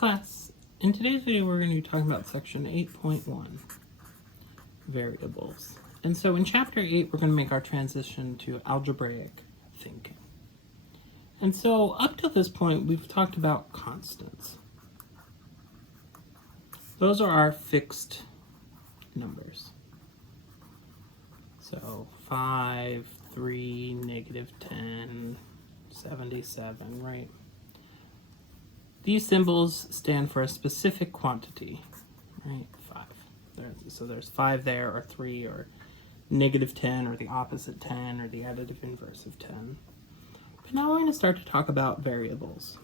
Class, in today's video we're going to be talking about section 8.1, variables. And so in chapter 8 we're going to make our transition to algebraic thinking. And so up to this point we've talked about constants. Those are our fixed numbers. So 5, 3, -10, 77, right? These symbols stand for a specific quantity, right? 5. So there's 5 there, or 3, or -10, or the opposite 10, or the additive inverse of 10. But now we're going to start to talk about variables.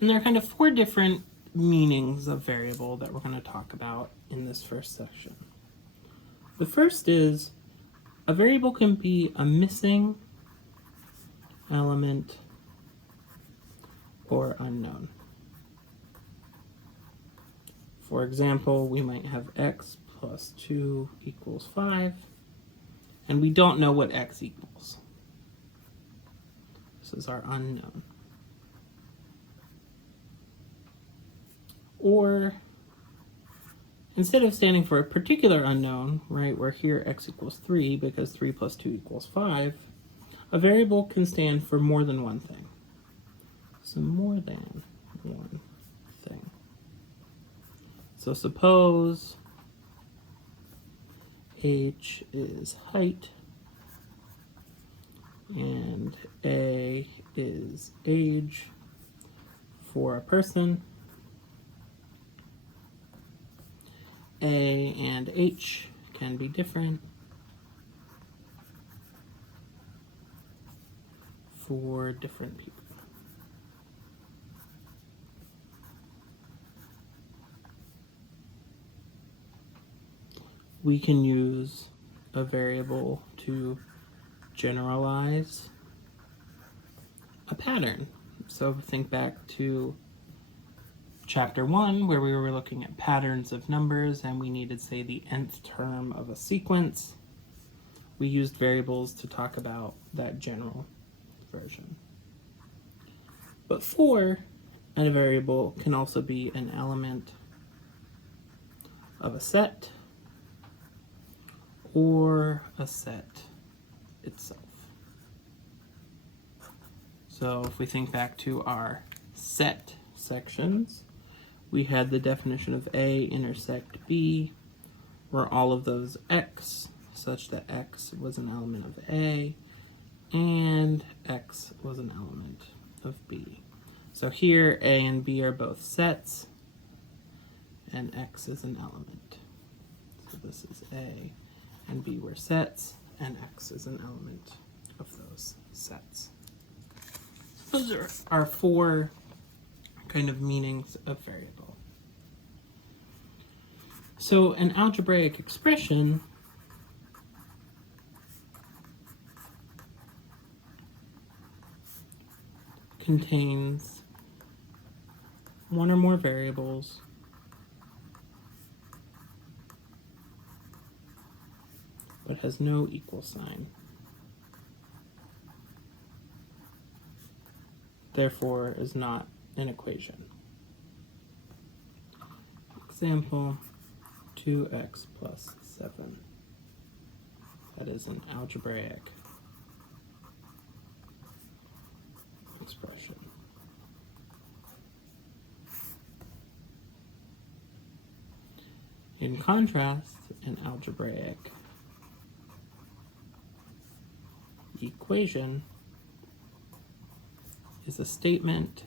And there are kind of 4 different meanings of variable that we're going to talk about in this first section. The first is a variable can be a missing element or unknown. For example, we might have x plus 2 equals 5, and we don't know what x equals. This is our unknown. Or instead of standing for a particular unknown, right, where here x equals 3 because 3 plus 2 equals 5, a variable can stand for more than one thing. So more than one thing. So suppose h is height and a is age for a person. A and h can be different for different people. We can use a variable to generalize a pattern. So think back to chapter 1 where we were looking at patterns of numbers and we needed, say, the nth term of a sequence. We used variables to talk about that general version. But 4 and a variable can also be an element of a set or a set itself. So if we think back to our set sections, we had the definition of A intersect B, where all of those x, such that x was an element of A, and x was an element of B. So here A and B are both sets, and x is an element. So this is A and B were sets, and x is an element of those sets. Those are our 4 kind of meanings of variable. So an algebraic expression contains one or more variables but has no equal sign. Therefore is not an equation. Example, 2x plus 7. That is an algebraic expression. In contrast, an algebraic equation is a statement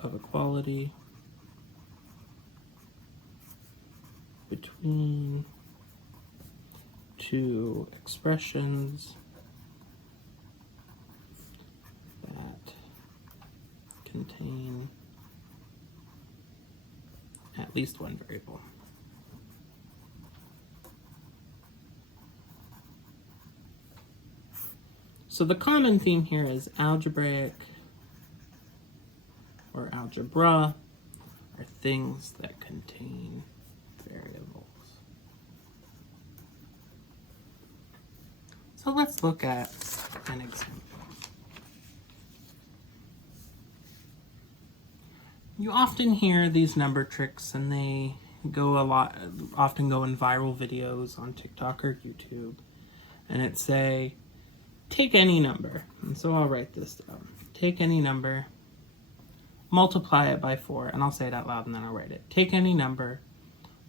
of equality between 2 expressions that contain at least one variable. So the common theme here is algebraic or algebra are things that contain variables. So let's look at an example. You often hear these number tricks, and they often go in viral videos on TikTok or YouTube, and it say, take any number. And so I'll write this down. Take any number, multiply it by 4, and I'll say it out loud and then I'll write it. Take any number,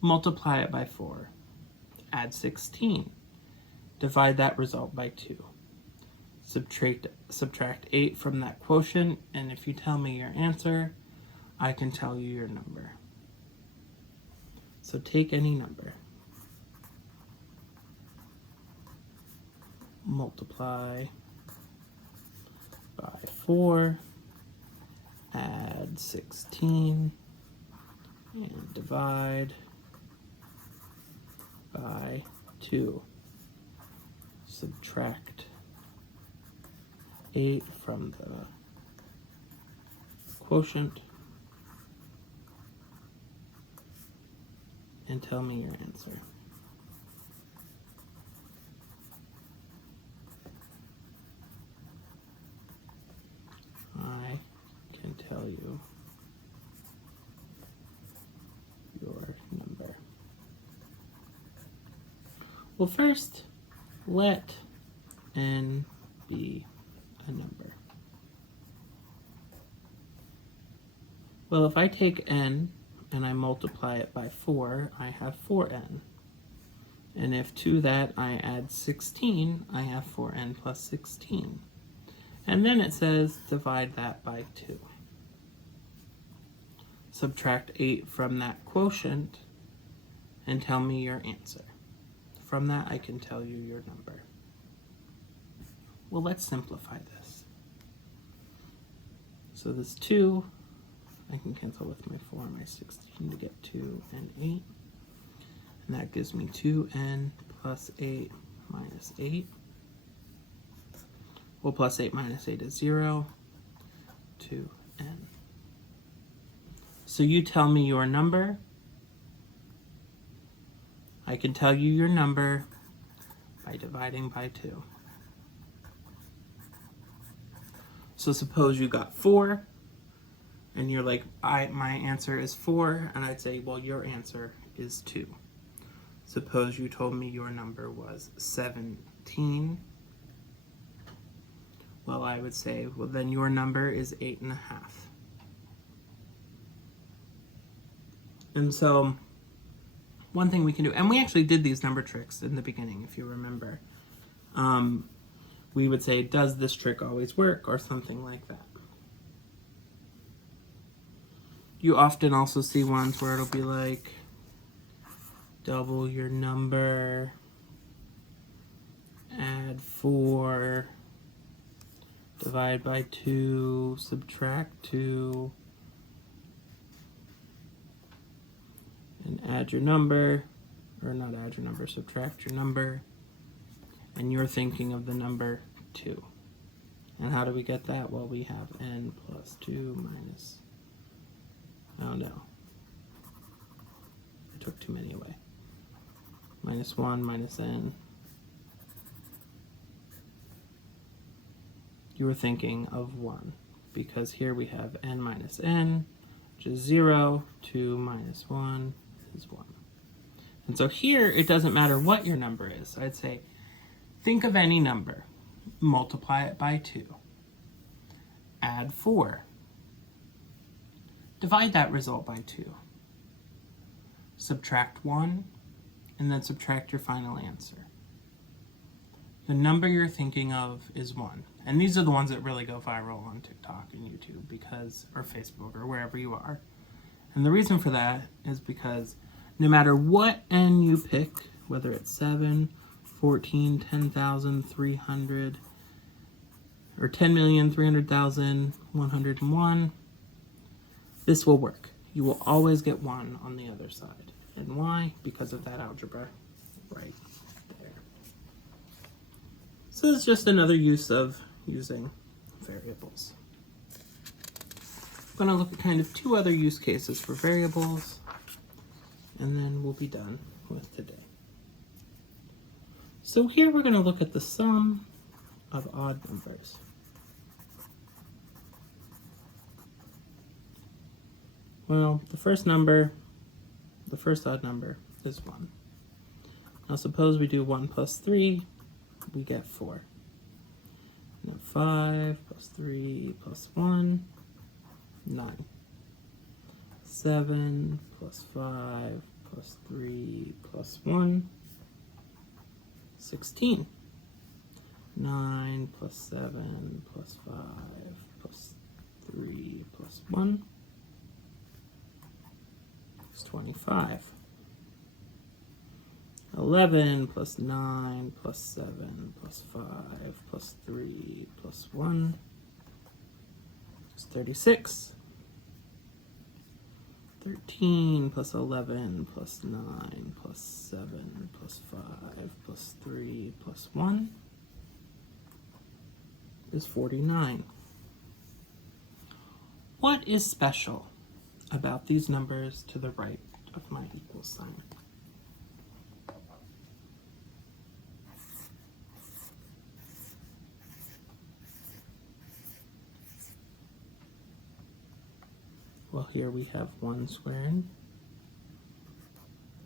multiply it by 4, add 16. Divide that result by 2. Subtract 8 from that quotient, and if you tell me your answer, I can tell you your number. So take any number, multiply by 4, add 16, and divide by 2. Subtract 8 from the quotient, and tell me your answer. I can tell you your number. Well, first, let n be a number. Well, if I take n and I multiply it by 4, I have 4n. And if to that I add 16, I have 4n plus 16. And then it says divide that by 2. Subtract 8 from that quotient and tell me your answer. From that I can tell you your number. Well, let's simplify this. So this 2, I can cancel with my 4 and my 16 to get 2 and 8. And that gives me 2n plus 8 minus 8. Well, plus 8 minus 8 is 0, 2n. So you tell me your number. I can tell you your number by dividing by 2. So suppose you got 4, and you're like, my answer is 4, and I'd say, well, your answer is 2. Suppose you told me your number was 17. Well, I would say, well, then your number is 8.5. And so, one thing we can do, and we actually did these number tricks in the beginning, if you remember. We would say, does this trick always work, or something like that. You often also see ones where it'll be like, double your number, add 4, divide by 2, subtract 2, and add your number, or not add your number, subtract your number, and you're thinking of the number 2. And how do we get that? Well, we have n plus 2 minus, oh no, I took too many away, minus 1 minus n. You were thinking of 1, because here we have n minus n, which is 0, 2 minus 1 is 1. And so here, it doesn't matter what your number is. So I'd say, think of any number, multiply it by 2, add 4, divide that result by 2, subtract 1, and then subtract your final answer. The number you're thinking of is 1. And these are the ones that really go viral on TikTok and YouTube, or Facebook, or wherever you are. And the reason for that is because no matter what n you pick, whether it's 7, 14, 10,000, 300, or 10,300,000, 101, this will work. You will always get 1 on the other side. And why? Because of that algebra right there. So this is just another use of using variables. I'm going to look at kind of 2 other use cases for variables, and then we'll be done with today. So here we're going to look at the sum of odd numbers. Well, the first odd number is 1. Now suppose we do 1 plus 3, we get 4. Now 5 plus 3 plus 1, 9. 7 plus 5 plus 3 plus 1, 16. 9 plus 7 plus 5 plus 3 plus 1 is 25. 11 plus 9 plus 7 plus 5 plus 3 plus 1 is 36. 13 plus 11 plus 9 plus 7 plus 5 plus 3 plus 1 is 49. What is special about these numbers to the right of my equal sign? Well, here we have 1 squared,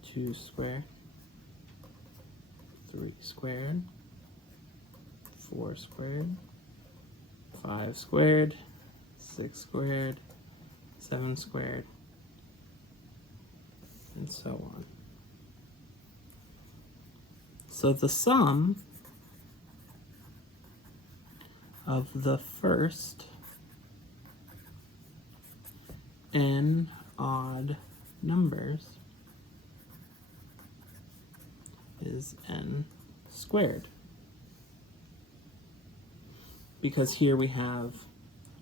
2 squared, 3 squared, 4 squared, 5 squared, 6 squared, 7 squared, and so on. So the sum of the first n odd numbers is n squared. Because here we have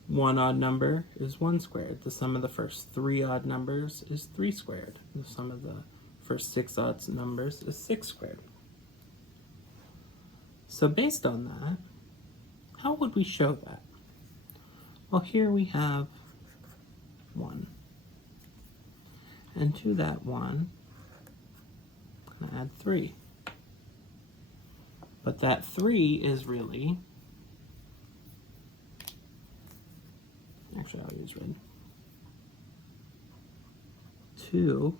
1 odd number is 1 squared. The sum of the first 3 odd numbers is 3 squared. The sum of the first 6 odd numbers is 6 squared. So based on that, how would we show that? Well, here we have 1. And to that 1, I'm going to add 3. But that 3 is really, actually I'll use red, 2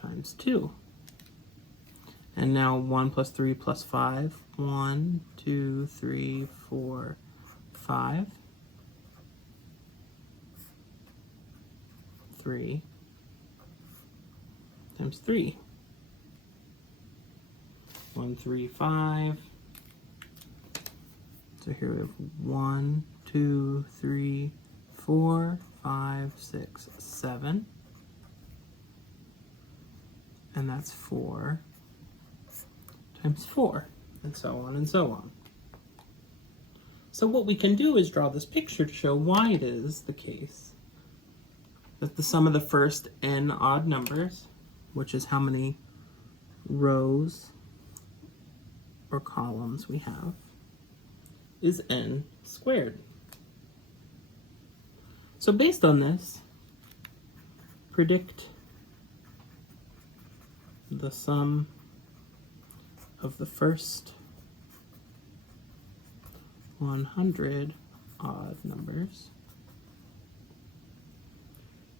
times 2. And now 1 plus 3 plus 5, 1, 2, 3, 4, 5. 3 times 3. 1, 3, 5. So here we have 1, 2, 3, 4, 5, 6, 7. And that's 4 times 4, and so on and so on. So what we can do is draw this picture to show why it is the case that the sum of the first n odd numbers, which is how many rows or columns we have, is n squared. So based on this, predict the sum of the first 100 odd numbers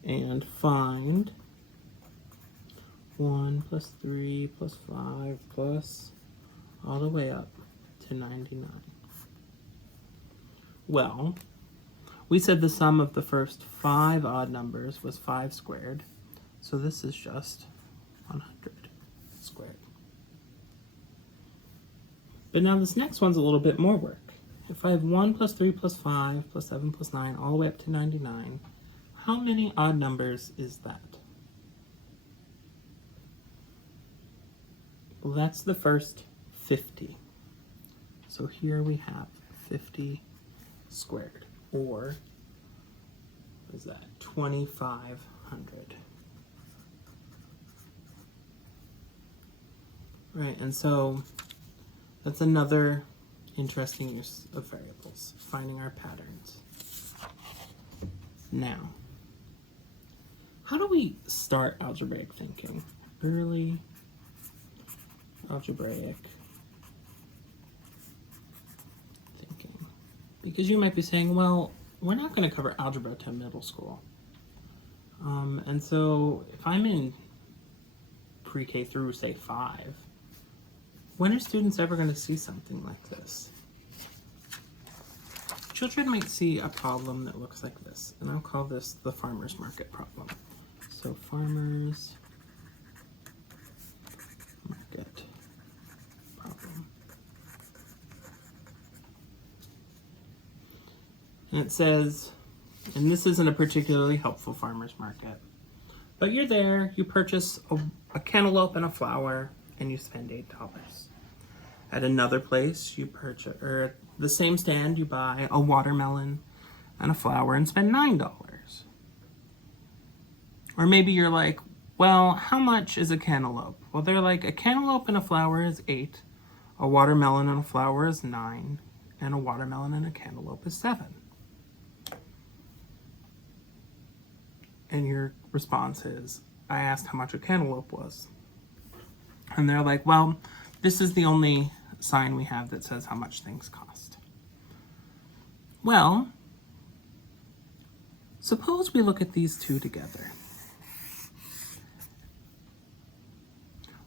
and find 1 plus 3 plus 5 plus all the way up to 99. Well, we said the sum of the first 5 odd numbers was 5 squared, so this is just 100 squared. But now this next one's a little bit more work. If I have 1 plus 3 plus 5 plus 7 plus 9 all the way up to 99, how many odd numbers is that? Well, that's the first 50. So here we have 50 squared, or what is that, 2,500. Right, and so that's another interesting use of variables, finding our patterns. Now, how do we start algebraic thinking? Early algebraic thinking. Because you might be saying, well, we're not going to cover algebra to middle school. And so if I'm in pre-K through, say, 5, when are students ever going to see something like this? Children might see a problem that looks like this, and I'll call this the farmer's market problem. So farmer's market problem. And it says, and this isn't a particularly helpful farmer's market, but you're there, you purchase a cantaloupe and a flower, and you spend $8. At another place, you purchase, or at the same stand, you buy a watermelon and a flower and spend $9. Or maybe you're like, well, how much is a cantaloupe? Well, they're like, a cantaloupe and a flower is 8, a watermelon and a flower is 9, and a watermelon and a cantaloupe is 7. And your response is, I asked how much a cantaloupe was. And they're like, well, this is the only sign we have that says how much things cost. Well, suppose we look at these two together.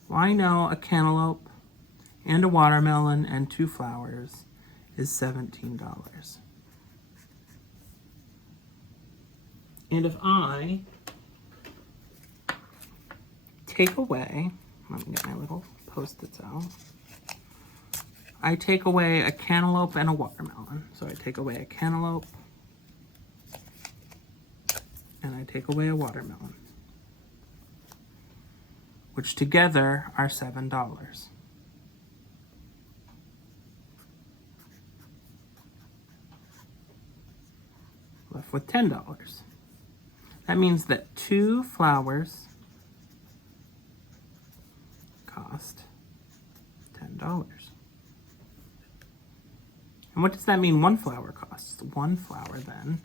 Well, I know a cantaloupe and a watermelon and 2 flowers is $17. And if I take away, let me get my little Post-its out. I take away a cantaloupe and a watermelon. So I take away a cantaloupe and I take away a watermelon, which together are $7. Left with $10. That means that 2 flowers cost $10. And what does that mean 1 flower costs? 1 flower then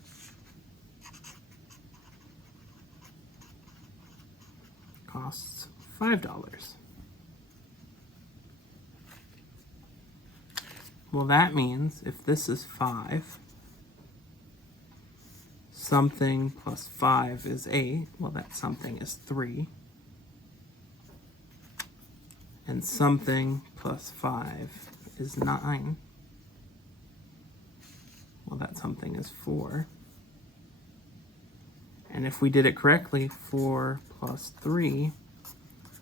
costs $5. Well, that means if this is 5, something plus 5 is 8. Well, that something is 3. And something plus 5 is 9. Well, that something is 4. And if we did it correctly, 4 plus 3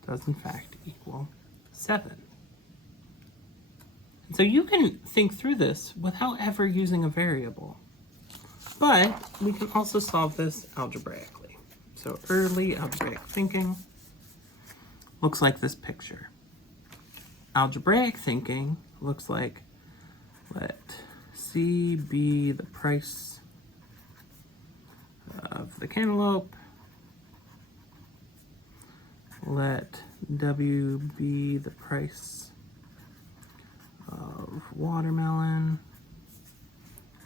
does in fact equal 7. And so you can think through this without ever using a variable. But we can also solve this algebraically. So early algebraic thinking looks like this picture. Algebraic thinking looks like, let C be the price of the cantaloupe, let W be the price of watermelon,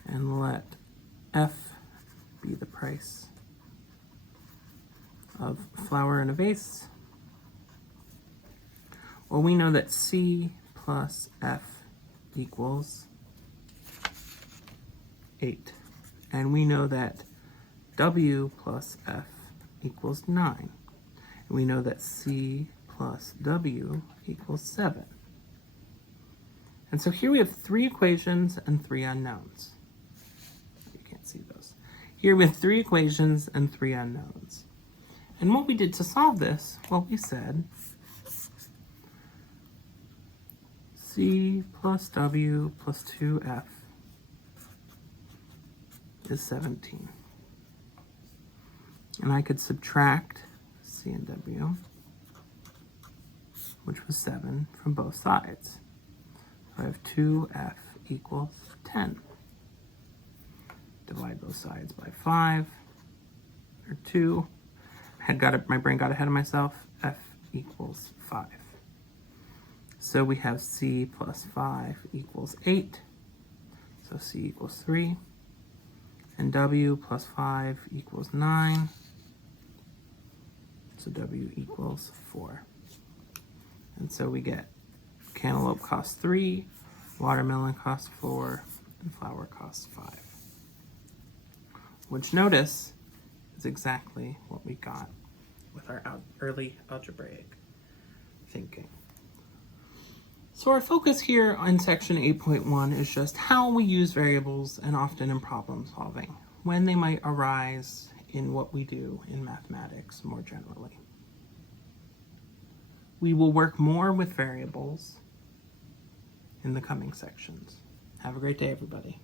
and let F be the price of flower in a vase. Well, we know that C plus F equals 8. And we know that W plus F equals 9. And we know that C plus W equals 7. And so here we have 3 equations and 3 unknowns. You can't see those. Here we have 3 equations and 3 unknowns. And what we did to solve this, well, we said C plus W plus 2F is 17. And I could subtract C and W, which was 7, from both sides. So I have 2F equals 10. Divide those sides by 5, or 2. My brain got ahead of myself. F equals 5. So we have C plus 5 equals 8. So C equals 3. And W plus 5 equals 9. So W equals 4. And so we get cantaloupe costs 3, watermelon costs 4, and flower costs 5. Which, notice, is exactly what we got with our early algebraic thinking. So our focus here on section 8.1 is just how we use variables, and often in problem solving, when they might arise in what we do in mathematics more generally. We will work more with variables in the coming sections. Have a great day, everybody.